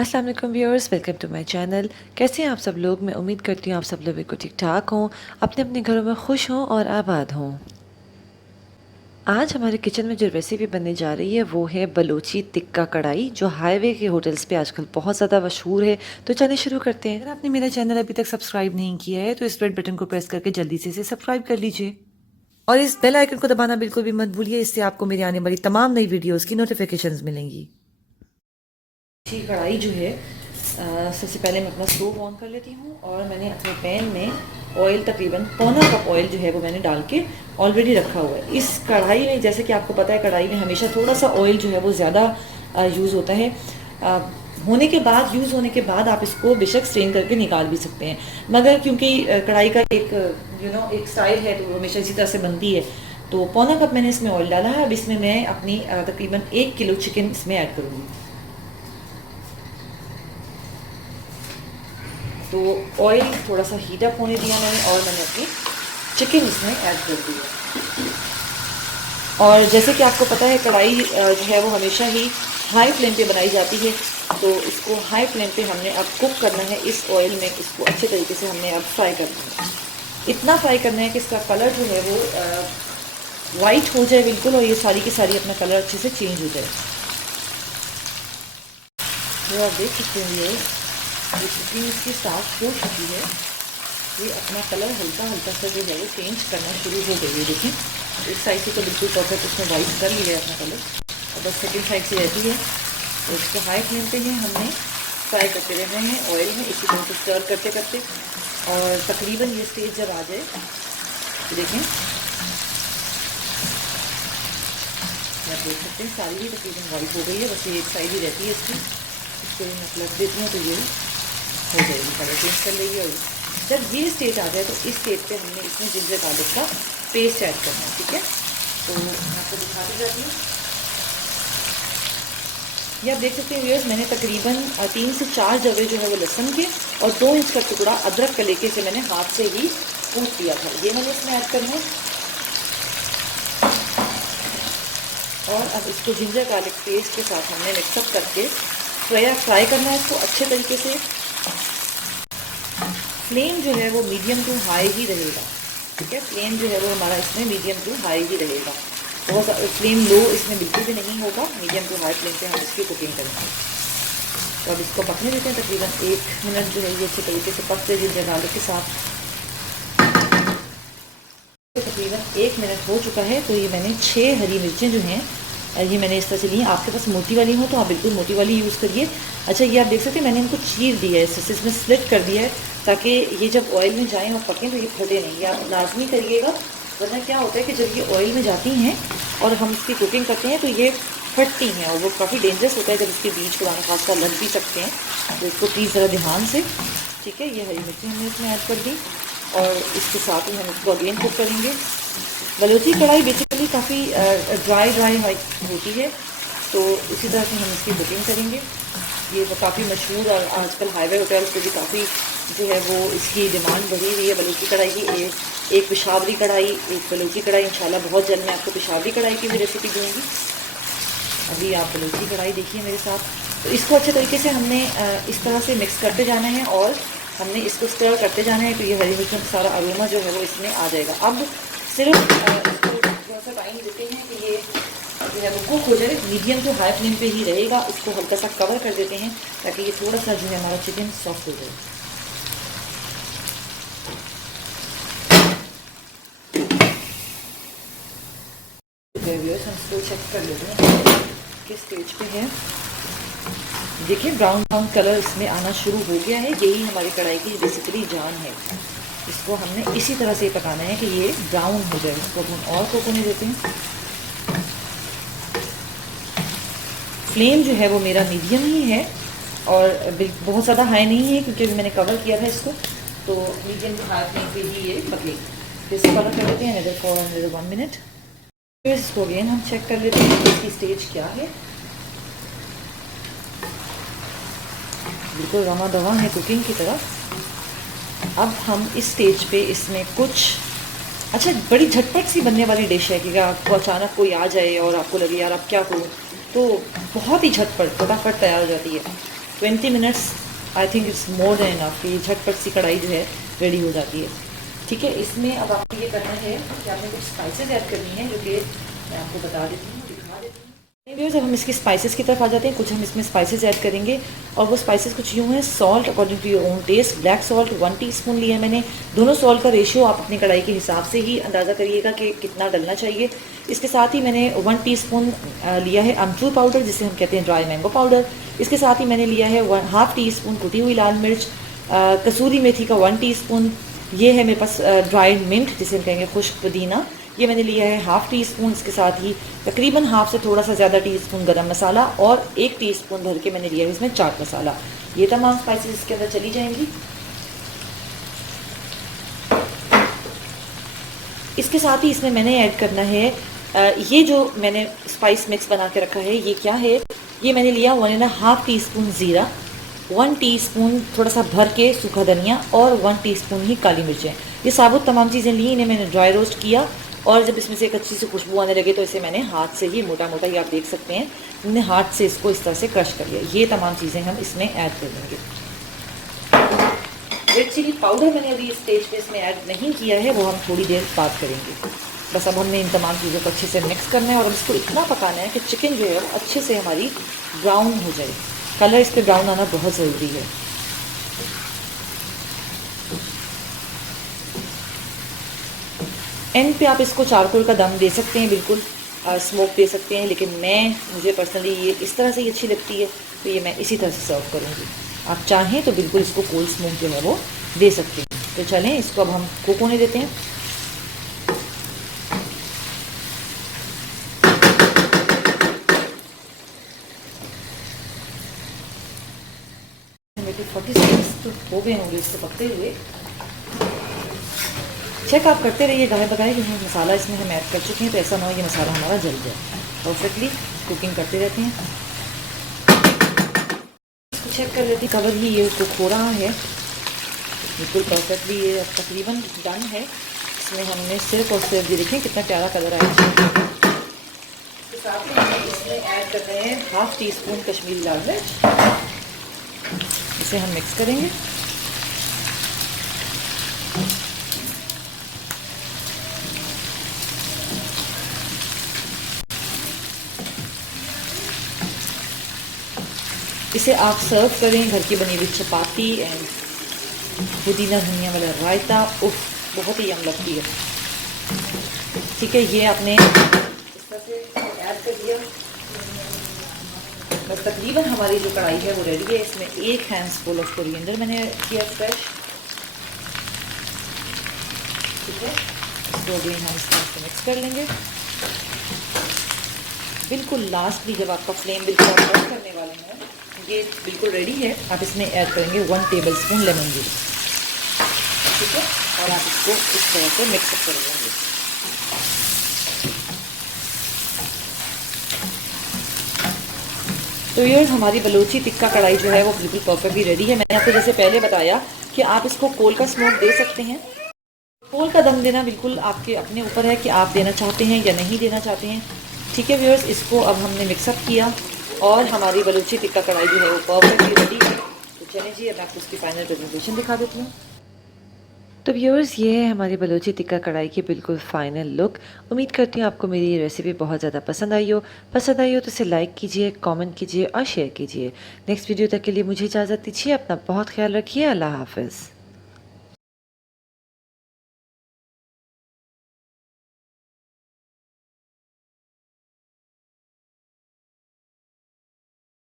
अस्सलाम वालेकुम viewers, welcome to my channel. कैसे हैं आप सब लोग? मैं उम्मीद करती हूँ आप सब लोग बिल्कुल ठीक ठाक हों, अपने अपने घरों में खुश हों और आबाद हों। आज हमारे किचन में जो रेसिपी बनने जा रही है वो है बलोची टिक्का कढ़ाई, जो हाईवे के होटल्स पे आजकल बहुत ज़्यादा मशहूर है। तो चलिए शुरू करते हैं। अगर आपने मेरा चैनल अभी तक सब्सक्राइब नहीं किया है तो इस रेड बटन को प्रेस करके जल्दी से इसे सब्सक्राइब कर लीजिए और इस बेल आइकन को दबाना बिल्कुल भी मत भूलिए। इससे आपको मेरी आने वाली तमाम नई वीडियोज़ की नोटिफिकेशन मिलेंगी। अच्छी कढ़ाई जो है, सबसे पहले मैं अपना स्टोव ऑन कर लेती हूँ और मैंने अपने पैन में ऑयल तकरीबन पौना कप ऑयल जो है वो मैंने डाल के ऑलरेडी रखा हुआ है। इस कढ़ाई में जैसे कि आपको पता है, कढ़ाई में हमेशा थोड़ा सा ऑयल जो है वो ज़्यादा यूज़ होता है। होने के बाद, यूज़ होने के बाद आप इसको बेशक स्ट्रेन करके निकाल भी सकते हैं, मगर क्योंकि कढ़ाई का एक एक स्टाइल है तो हमेशा इसी तरह से बनती है। तो पौना कप मैंने इसमें ऑयल डाला है। अब इसमें मैं अपनी तकरीबन 1 किलो चिकन इसमें ऐड करूँगी। तो ऑयल थोड़ा सा हीट अप होने दिया मैंने और मैंने अपनी चिकन इसमें ऐड कर दिया। और जैसे कि आपको पता है, कढ़ाई जो है वो हमेशा ही हाई फ्लेम पे बनाई जाती है। तो इसको हाई फ्लेम पे हमने अब कुक करना है। इस ऑयल में इसको अच्छे तरीके से हमने अब फ्राई करना है। इतना फ्राई करना है कि इसका कलर जो है वो वाइट हो जाए बिल्कुल, और ये सारी की सारी अपना कलर अच्छे से चेंज हो जाए। तो आप देख सकते हैं ये चिकन इसकी साफ हो चुकी है। ये अपना कलर हल्का हल्का सा जो है वो चेंज करना शुरू हो गई है। देखिए, एक साइड से तो बिल्कुल परफेक्ट उसने वाइट कर लिया है अपना कलर, और बस सेकंड साइड से रहती है। तो इसको हाई फ्लेम पे ही हमने फ्राई करते रहना है ऑयल में, इसी तरह से स्टर करते करते। और तकरीबन ये स्टेज जब आ जाए तो देखें, आप देख सकते हैं सारी ही तकरीबन वाइट हो गई है। बस ये एक साइड ही रहती है इसकी। इसको मैं प्लस देती हूँ तो ये हो जाएगी, कलर चेंज कर लेगी। और जब ये स्टेज आ जाए तो इस स्टेज पे हमने इसमें जिंजर गार्लिक का पेस्ट ऐड करना है। ठीक है, तो मैं आपको दिखाती जाती हूँ। ये आप देख सकते हैं व्यूअर्स, मैंने तकरीबन 3 से 4 जगह जो है वो लहसुन के और 2 इंच का टुकड़ा अदरक के लेके से मैंने हाथ से ही कूट दिया था, ये मैंने इसमें ऐड करना है। और अब इसको जिंजर गार्लिक पेस्ट के साथ हमने मिक्सअप करके फ्राई करना है इसको अच्छे तरीके से। फ्लेम जो है वो मीडियम टू हाई ही रहेगा। ठीक है, फ्लेम जो है वो हमारा इसमें मीडियम टू हाई ही रहेगा। बहुत फ्लेम लो इसमें बिल्कुल भी नहीं होगा। मीडियम टू हाई फ्लेम पे हम इसकी कुकिंग करेंगे। तो अब इसको पकने देते हैं। तकरीबन 1 मिनट जो है ये अच्छे तरीके से पक जाए जिंजर गार्लिक के साथ। तो तकरीबन 1 मिनट हो चुका है। तो ये मैंने 6 हरी मिर्चें जो हैं ये मैंने इस तरह से ली हैं। आपके पास मोटी वाली हो तो आप बिल्कुल मोटी वाली यूज़ करिए। अच्छा, ये आप देख सकते हैं मैंने इनको चीर दिया है, इसमें स्प्लिट कर दिया है, ताकि ये जब ऑयल में जाएँ और पकें तो ये फटे नहीं। ये आप लाजमी करिएगा, वरना क्या होता है कि जब ये ऑयल में जाती हैं और हम इसकी कुकिंग करते हैं तो ये फटती हैं, और वो काफ़ी डेंजरस होता है जब इसके बीज पुराने खासकर लग भी सकते हैं। तो इसको प्लीज़ ज़रा ध्यान से। ठीक है, ये हरी मिर्ची हमने इसमें ऐड कर दी और इसके साथ ही हम इसको अगेन कुक करेंगे। बलोची कढ़ाई बेसिकली काफ़ी ड्राई होती है, तो इसी तरह से हम इसकी कुकिंग करेंगे। ये तो काफ़ी मशहूर, और आजकल हाईवे होटल्स पे भी काफ़ी जो है वो इसकी डिमांड बढ़ी हुई है बलोची कढ़ाई की। एक पेशावरी कढ़ाई, एक बलोची कढ़ाई। इंशाल्लाह बहुत जल्द मैं आपको पेशावरी कढ़ाई की भी रेसिपी दूँगी। अभी आप बलोची कढ़ाई देखिए मेरे साथ। तो इसको अच्छे तरीके से हमने इस तरह से मिक्स करते जाना है और हमने इसको स्टर करते जाना है। तो ये हरी मिर्च का सारा अरोमा जो है वो इसमें आ जाएगा। अब सिर्फ इसको थोड़ा सा टाइम देते हैं कि ये जो है वो कुक हो जाए। मीडियम टू हाई फ्लेम पे ही रहेगा। इसको हल्का सा कवर कर देते हैं ताकि ये थोड़ा सा जो है हमारा चिकन सॉफ्ट हो जाए। हम इसको चेक कर लेते हैं किस स्टेज पे है। देखिए, ब्राउन ब्राउन कलर इसमें आना शुरू हो गया है। यही हमारी कढ़ाई की बेसिकली जान है। इसको हमने इसी तरह से पकाना है कि ये ब्राउन हो जाए। इसको हम और कुक होने देते हैं। फ्लेम जो है वो मेरा मीडियम ही है और बहुत ज़्यादा हाई नहीं है, क्योंकि मैंने कवर किया था इसको। तो मीडियम टू हाई फ्लेम पे ही ये पकेगी। फिर इसको कवर कर देते हैं अनदर 1 मिनट। फिर इसको अगेन हम चेक कर लेते हैं कि इसकी स्टेज क्या है। बिल्कुल रमा दवा है कुकिंग की तरफ। अब हम इस स्टेज पे इसमें कुछ, अच्छा, बड़ी झटपट सी बनने वाली डिश है कि आपको अचानक कोई आ जाए और आपको लगे यार अब क्या करूँ, तो बहुत ही झटपट फटाफट तैयार हो जाती है। 20 minutes I think it's more than enough. ये झटपट सी कढ़ाई जो है रेडी हो जाती है। ठीक है, इसमें अब आपको ये करना है कि आपने कुछ स्पाइसेस ऐड करनी है, जो कि मैं आपको बता देती हूँ, दिखा देती हूँ। जब हम इसकी स्पाइसेस की तरफ आ जाते हैं, कुछ हम इसमें स्पाइसेस ऐड करेंगे, और वो स्पाइसेस कुछ यूँ हैं। Salt according to your own taste, black salt 1 teaspoon लिया है मैंने। दोनों सॉल्ट का रेशियो आप अपनी कढ़ाई के हिसाब से ही अंदाज़ा करिएगा कि कितना डलना चाहिए। इसके साथ ही मैंने 1 टीस्पून लिया है अमचूर पाउडर, जिसे हम कहते हैं ड्राई मैंगो पाउडर। इसके साथ ही मैंने लिया है 1/2 टीस्पून कुटी हुई लाल मिर्च, कसूरी मेथी का 1 टीस्पून। ये है मेरे पास ड्राइड मिंट, जिसे हम कहेंगे खुश्क पुदीना, ये मैंने लिया है 1/2 टीस्पून। इसके साथ ही तकरीबन हाफ से थोड़ा सा ज़्यादा टीस्पून गरम मसाला, और 1 टीस्पून भर के मैंने लिया है इसमें चाट मसाला। ये तमाम स्पाइसेस इसके अंदर चली जाएंगी। इसके साथ ही इसमें मैंने ऐड करना है ये जो मैंने स्पाइस मिक्स बना के रखा है, ये क्या है, ये मैंने लिया 1.5 टीस्पून ज़ीरा, 1 टीस्पून थोड़ा सा भर के सूखा धनिया, और 1 टीस्पून ही काली मिर्चें। ये साबुत तमाम चीज़ें ली, इन्हें मैंने ड्राई रोस्ट किया, और जब इसमें से एक अच्छी सी खुशबू आने लगे तो इसे मैंने हाथ से ही मोटा मोटा, ही आप देख सकते हैं, मैंने हाथ से इसको इस तरह से क्रश कर लिया। ये तमाम चीज़ें हम इसमें ऐड कर देंगे। रेड चिली पाउडर मैंने अभी इस स्टेज पे इसमें ऐड नहीं किया है, वो हम थोड़ी देर बाद करेंगे। बस अब हमने इन तमाम चीज़ों को अच्छे से मिक्स करना है, और इसको इतना पकाना है कि चिकन जो है वो अच्छे से हमारी ब्राउन हो जाए। कलर इस पर ब्राउन आना बहुत ज़रूरी है। एंड पे आप इसको चारकोल का दम दे सकते हैं, बिल्कुल स्मोक दे सकते हैं, लेकिन मुझे पर्सनली ये इस तरह से ही अच्छी लगती है, तो ये मैं इसी तरह से सर्व करूँगी। आप चाहें तो बिल्कुल इसको कोल्ड स्मोक जो है वो दे सकते हैं। तो चलें, इसको अब हम कुक होने देते हैं। मेरे 40 सेकंड्स तो हो गए होंगे इसको पकते हुए। चेक आप करते रहिए गाय बगाए कि मसाला इसमें हम ऐड कर चुके हैं, तो ऐसा ना हो ये मसाला हमारा जल जाए। परफेक्टली कुकिंग करते रहते हैं। इसको चेक कर लेते हैं, कवर ही ये कुक हो रहा है बिल्कुल परफेक्टली। ये अब तकरीबन डन है। इसमें हमने सिर्फ और सिर्फ, ये देखें कितना प्यारा कलर आया। इसके साथ ही हम इसमें ऐड कर रहे हैं 1/2 टीस्पून कश्मीरी लाल मिर्च। इसे हम मिक्स करेंगे। इसे आप सर्व करें घर की बनी हुई चपाती एंड पुदीना धनिया वाला रायता, उफ बहुत ही यम लगती है। ठीक है, ये आपने इस तरह से ऐड कर दिया। बस तकरीबन हमारी जो कढ़ाई है वो रेडी है। इसमें 1 हैंड्सफुल ऑफ कोरिएंडर मैंने किया फ्रेश। ठीक है, इसको अभी हम इस तरह से मिक्स कर लेंगे। बिल्कुल लास्टली जब आपका फ्लेम बिल्कुल ऑफ करने वाले हैं, ये बिल्कुल रेडी है, आप इसमें ऐड करेंगे 1 टेबलस्पून लेमन जूस। ठीक है, और आप इसको इस तरह से मिक्सअप कर लेंगे। तो ये हमारी बलोची टिक्का कढ़ाई जो है वो बिल्कुल परफेक्टली रेडी है। मैंने आपको जैसे पहले बताया कि आप इसको कोल का स्मोक दे सकते हैं। कोल का दम देना बिल्कुल आपके अपने ऊपर है कि आप देना चाहते हैं या नहीं देना चाहते हैं। ठीक है व्यूअर्स, इसको अब हमने मिक्सअप किया और हमारी बलूची टिक्का कढ़ाई जो है वो परफेक्टली रेडी है। तो चलें जी, अब आपको उसकी फाइनल प्रेजेंटेशन दिखा देती हूँ। तो व्यूअर्स, ये है हमारी बलूची टिक्का कढ़ाई की बिल्कुल फ़ाइनल लुक। उम्मीद करती हूँ आपको मेरी ये रेसिपी बहुत ज़्यादा पसंद आई हो। तो इसे लाइक कीजिए, कमेंट कीजिए और शेयर कीजिए। नेक्स्ट वीडियो तक के लिए मुझे इजाज़त दीजिए। अपना बहुत ख्याल रखिए। अल्लाह हाफ़िज़।